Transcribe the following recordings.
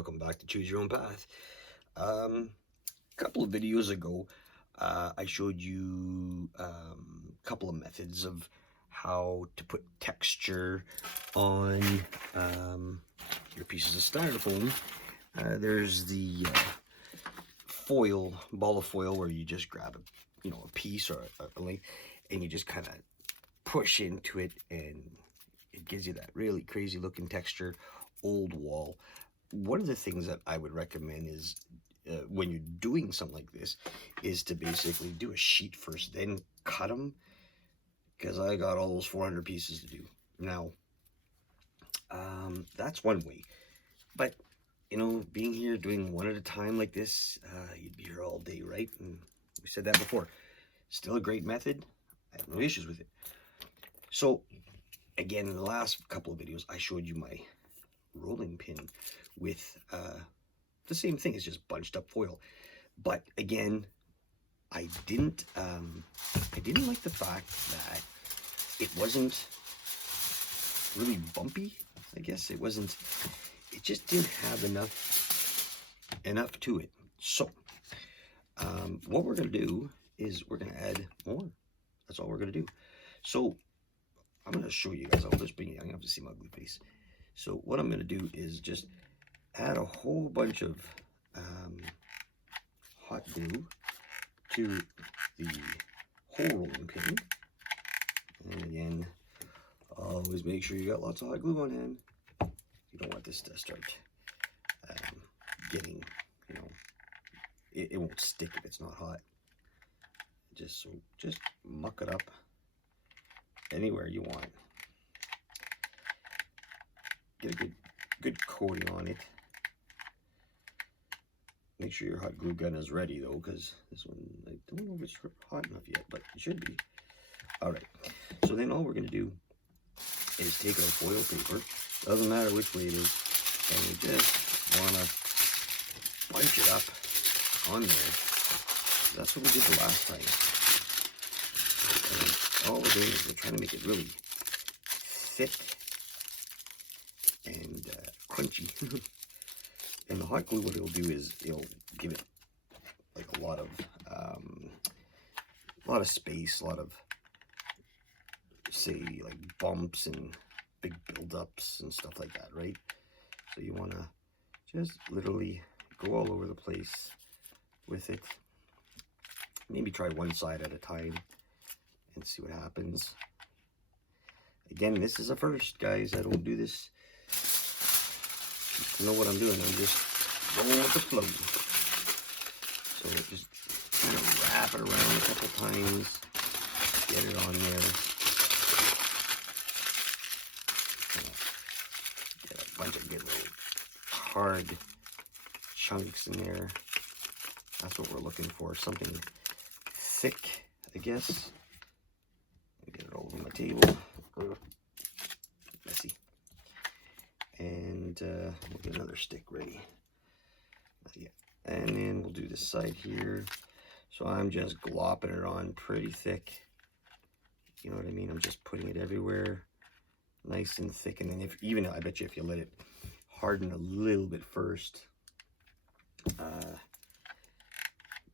welcome back to Choose Your Own Path. A couple of videos ago, I showed you a couple of methods of how to put texture on your pieces of styrofoam. There's the foil, ball of foil, where you just grab a piece or a length, and you just kind of push into it, and it gives you that really crazy looking texture, old wall. One of the things that I would recommend is when you're doing something like this is to basically do a sheet first, then cut them, because I got all those 400 pieces to do. Now, that's one way, but being here doing one at a time like this, you'd be here all day, right? And we said that before. Still a great method. I have no issues with it. So again, in the last couple of videos, I showed you my rolling pin with the same thing. It's just bunched up foil. But again, I didn't like the fact that it wasn't really bumpy. I guess it just didn't have enough to it. So what we're gonna do is we're gonna add more. That's all we're gonna do. So I'm gonna show you guys. I'll just bring you. I'm gonna have to see my ugly face. So what I'm gonna do is just add a whole bunch of hot glue to the whole rolling pin. And again, always make sure you got lots of hot glue on hand. You don't want this to start getting, it won't stick if it's not hot. Just muck it up anywhere you want. Get a good coating on it. Make sure your hot glue gun is ready though, because this one, I don't know if it's hot enough yet, but it should be. All right, so then all we're gonna do is take our foil paper, doesn't matter which way it is, and we just wanna bunch it up on there. That's what we did the last time. And all we're doing is we're trying to make it really thick and crunchy. And the hot glue, what it'll do is it'll give it like a lot of space, a lot of, say, like bumps and big buildups and stuff like that, right? So you want to just literally go all over the place with it. Maybe try one side at a time and see what happens. Again, this is a first, guys. I don't do this. You know what I'm doing. I'm just going with the flow. So just kind of wrap it around a couple times. Get it on there. Get a bunch of good little hard chunks in there. That's what we're looking for. Something thick, I guess. Get it all over my table. Messy. And we'll get another stick ready. And then we'll do this side here. So I'm just glopping it on pretty thick. You know what I mean? I'm just putting it everywhere, nice and thick. And then I bet you if you let it harden a little bit first,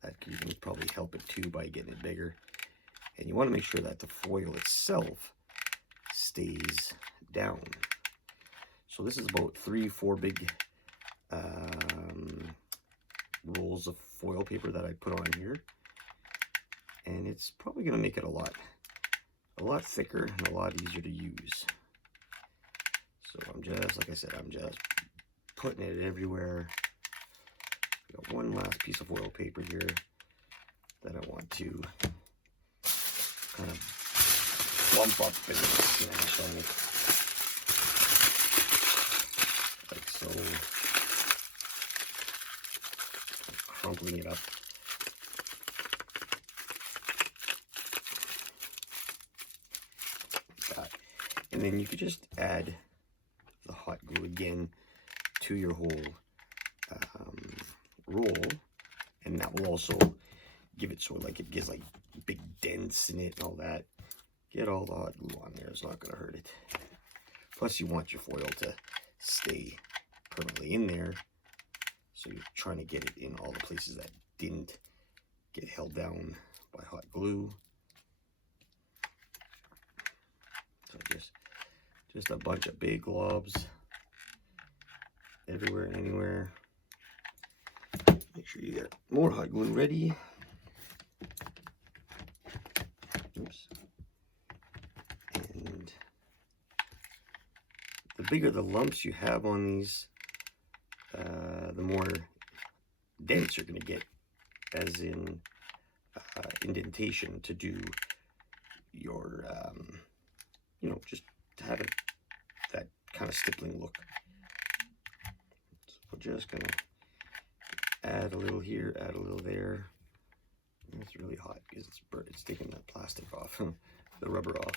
that can even probably help it too by getting it bigger. And you want to make sure that the foil itself stays down. So this is about 3-4 big rolls of foil paper that I put on here, and it's probably going to make it a lot thicker and a lot easier to use. So I'm just, like I said, I'm just putting it everywhere. Got one last piece of foil paper here that I want to kind of bump up and smash on it. Like so. Crumpling it up. Like that. And then you could just add the hot glue again to your whole roll, and that will also give it sort of like, it gives like big dents in it and all that. Get all the hot glue on there. It's not going to hurt it. Plus you want your foil to stay permanently in there So you're trying to get it in all the places that didn't get held down by hot glue. So just a bunch of big globs everywhere and anywhere. Make sure you get more hot glue ready. Oops. And the bigger the lumps you have on these, the more dense you're going to get, as in indentation, to do your, you know, just to have it that kind of stippling look. So we're just going to add a little here, add a little there. It's really hot because it's taking that plastic off, the rubber off.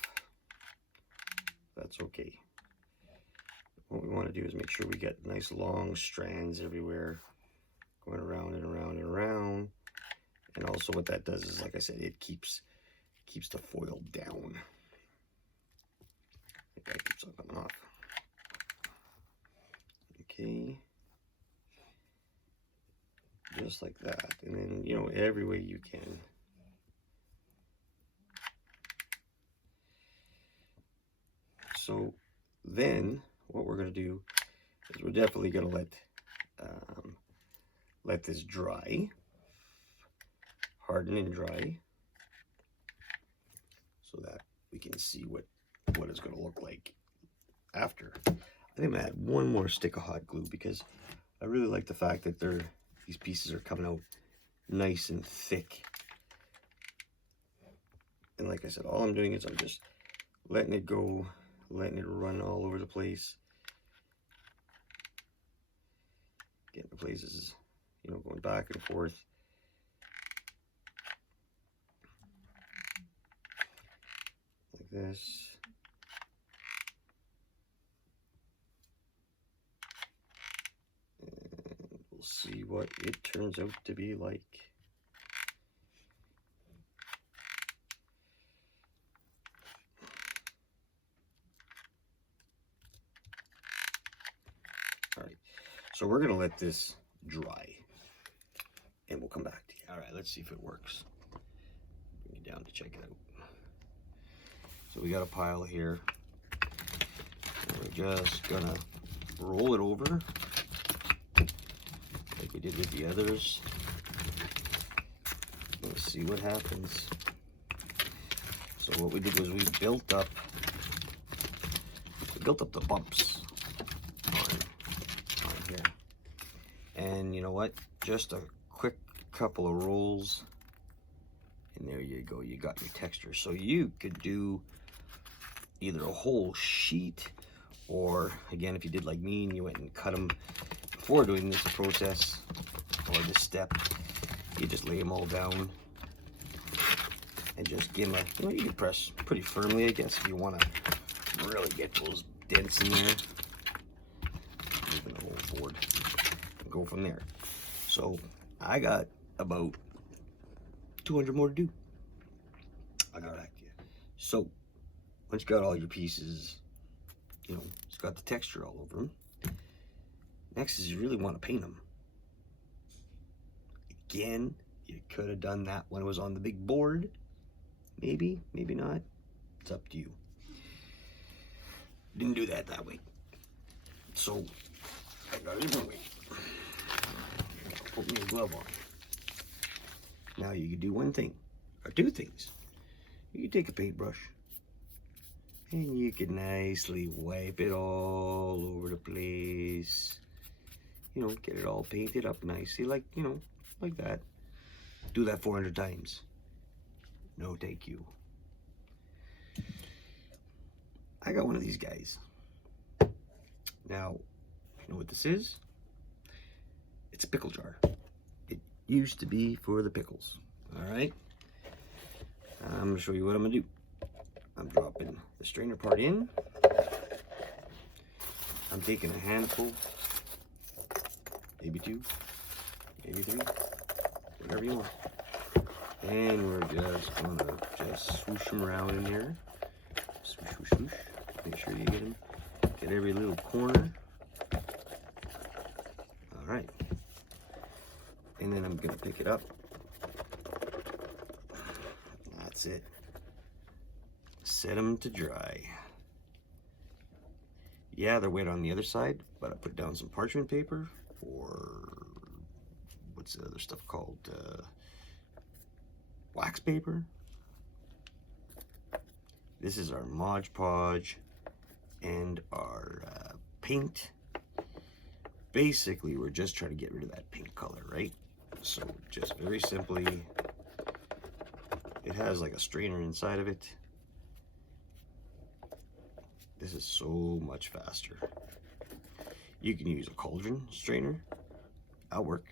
That's okay. What we want to do is make sure we get nice long strands everywhere, going around and around and around. And also what that does is, like I said, it keeps the foil down. That keeps on coming off. Okay. Just like that. And then, you know, every way you can. So then what we're going to do is we're definitely going to let this dry, harden and dry, so that we can see what it's going to look like after. I think I'm going to add one more stick of hot glue because I really like the fact that these pieces are coming out nice and thick. And like I said, all I'm doing is I'm just letting it go, letting it run all over the place. Getting the places, you know, going back and forth. Like this. And we'll see what it turns out to be like. Alright, so we're going to let this dry, and we'll come back to you. Alright, let's see if it works. Bring it down to check it out. So we got a pile here. And we're just going to roll it over like we did with the others. Let's see what happens. So what we did was we built up the bumps on here. And you know what? Just a quick couple of rolls, and there you go. You got your texture. So you could do either a whole sheet, or again, if you did like me and you went and cut them before doing this process or this step, you just lay them all down and just give them a, you know, you can press pretty firmly, I guess, if you want to really get those dents in there. Moving the whole board and go from there. So I got about 200 more to do. I'll get back to you. So once you got all your pieces, you know, it's got the texture all over them. Next is you really want to paint them. Again, you could have done that when it was on the big board. Maybe, maybe not. It's up to you. Didn't do that way. So I got a different way. Put me a glove on. Now you can do one thing, or two things. You can take a paintbrush and you can nicely wipe it all over the place. You know, get it all painted up nicely, like, you know, like that. Do that 400 times. No, thank you. I got one of these guys. Now, you know what this is? It's a pickle jar. It used to be for the pickles. All right. I'm going to show you what I'm going to do. I'm dropping the strainer part in. I'm taking a handful, maybe two, maybe three, whatever you want. And we're just going to just swoosh them around in there. Swoosh, swoosh, swoosh. Make sure you get them, get every little corner. All right. gonna pick it up. That's it. Set them to dry. Yeah, they're wet on the other side, but I put down some parchment paper, or what's the other stuff called? Wax paper. This is our Mod Podge and our paint. Basically, we're just trying to get rid of that pink color, right? So just very simply, it has like a strainer inside of it. This is so much faster. You can use a cauldron strainer. That'll work.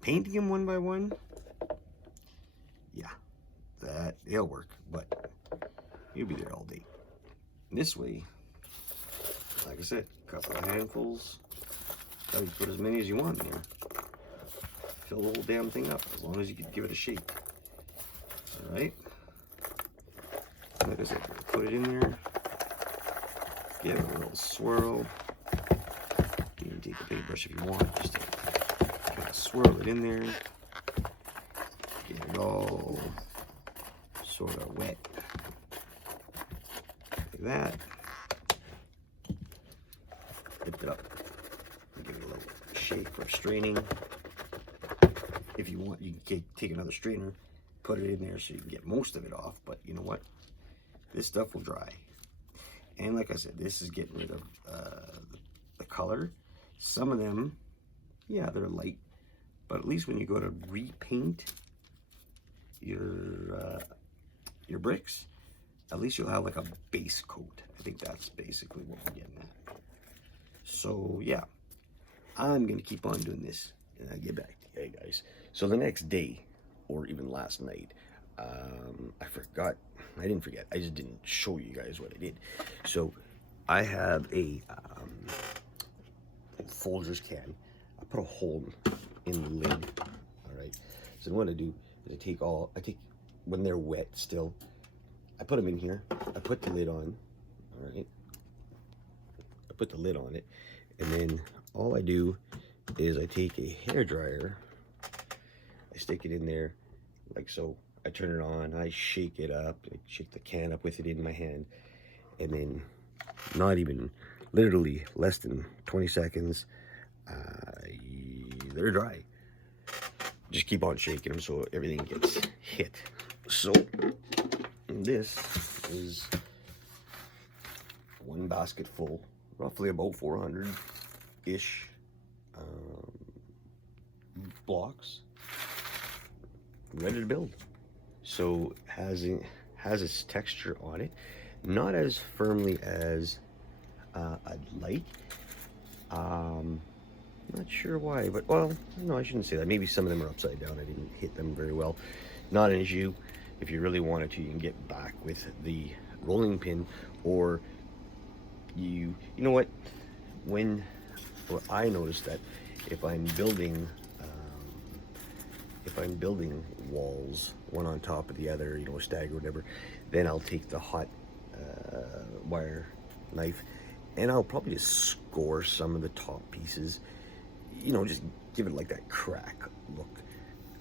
Painting them one by one, yeah, it'll work, but you'll be there all day. This way, like I said, a couple of handfuls. You put as many as you want in there. Fill the whole damn thing up, as long as you can give it a shake. All right. Like I said, put it in there. Give it a little swirl. You can take a paintbrush if you want, just to kind of swirl it in there. Get it all sort of wet. Like that. Lift it up. Give it a little shake for straining. If you want, you can take another strainer, put it in there so you can get most of it off. But you know what? This stuff will dry. And like I said, this is getting rid of the color. Some of them, yeah, they're light. But at least when you go to repaint your bricks, at least you'll have like a base coat. I think that's basically what we're getting at. So yeah, I'm gonna keep on doing this, and I'll get back to you guys. So the next day, or even last night, I didn't forget, I just didn't show you guys what I did. So I have a Folgers can. I put a hole in the lid. All right. So what I do is I take when they're wet still, I put them in here. I put the lid on. All right. I put the lid on it, and then all I do is I take a hair dryer. I stick it in there like so. I turn it on. I shake it up. I shake the can up with it in my hand, and then not even, literally less than 20 seconds, they're dry. Just keep on shaking them so everything gets hit. So this is one basket full, roughly about 400-ish blocks, ready to build. So has its texture on it, not as firmly as I'd like. Not sure why, but well, no, I shouldn't say that. Maybe some of them are upside down. I didn't hit them very well. Not an issue. If you really wanted to, you can get back with the rolling pin, or you know what? Well, I noticed that if I'm building walls one on top of the other, you know, stagger or whatever, then I'll take the hot wire knife and I'll probably just score some of the top pieces, you know, just give it like that crack look.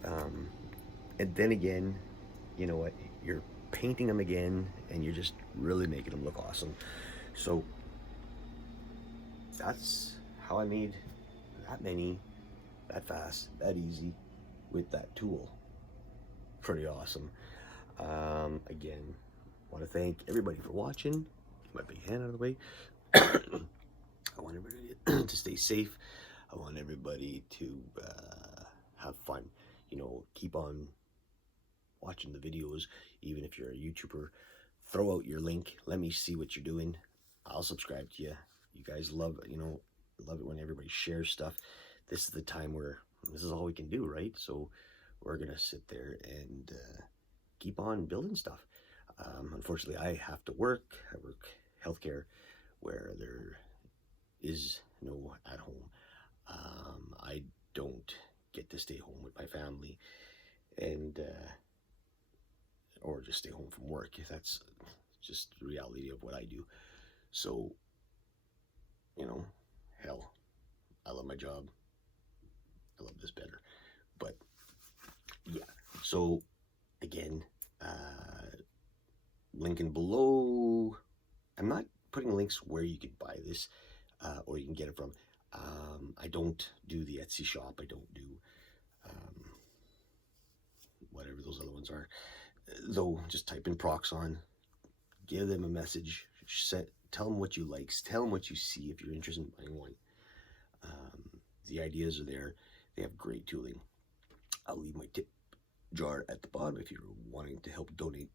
And then again, you know what, you're painting them again and you're just really making them look awesome. So that's how I made that many, that fast, that easy, with that tool. Pretty awesome. Again, want to thank everybody for watching. Get my big hand out of the way. I want everybody to stay safe. I want everybody to have fun. You know, keep on watching the videos. Even if you're a YouTuber, throw out your link. Let me see what you're doing. I'll subscribe to you. You guys love, you know, love it when everybody shares stuff. This is the time where this is all we can do, right? So we're gonna sit there and keep on building stuff. Unfortunately, I have to work. I work healthcare, where there is no at home. I don't get to stay home with my family, and or just stay home from work. That's just the reality of what I do. So, you know, hell, I love my job. I love this better. But yeah, so again, link below. I'm not putting links where you could buy this or you can get it from. I don't do the Etsy shop. I don't do whatever those other ones are. Though, just type in Proxxon, give them a message, tell them what you like, tell them what you see if you're interested in buying one. The ideas are there. They have great tooling. I'll leave my tip jar at the bottom if you're wanting to help donate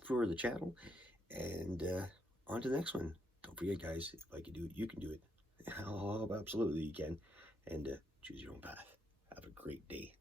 for the channel. And on to the next one. Don't forget, guys, if I can do it, you can do it. Oh, absolutely you can. And choose your own path. Have a great day.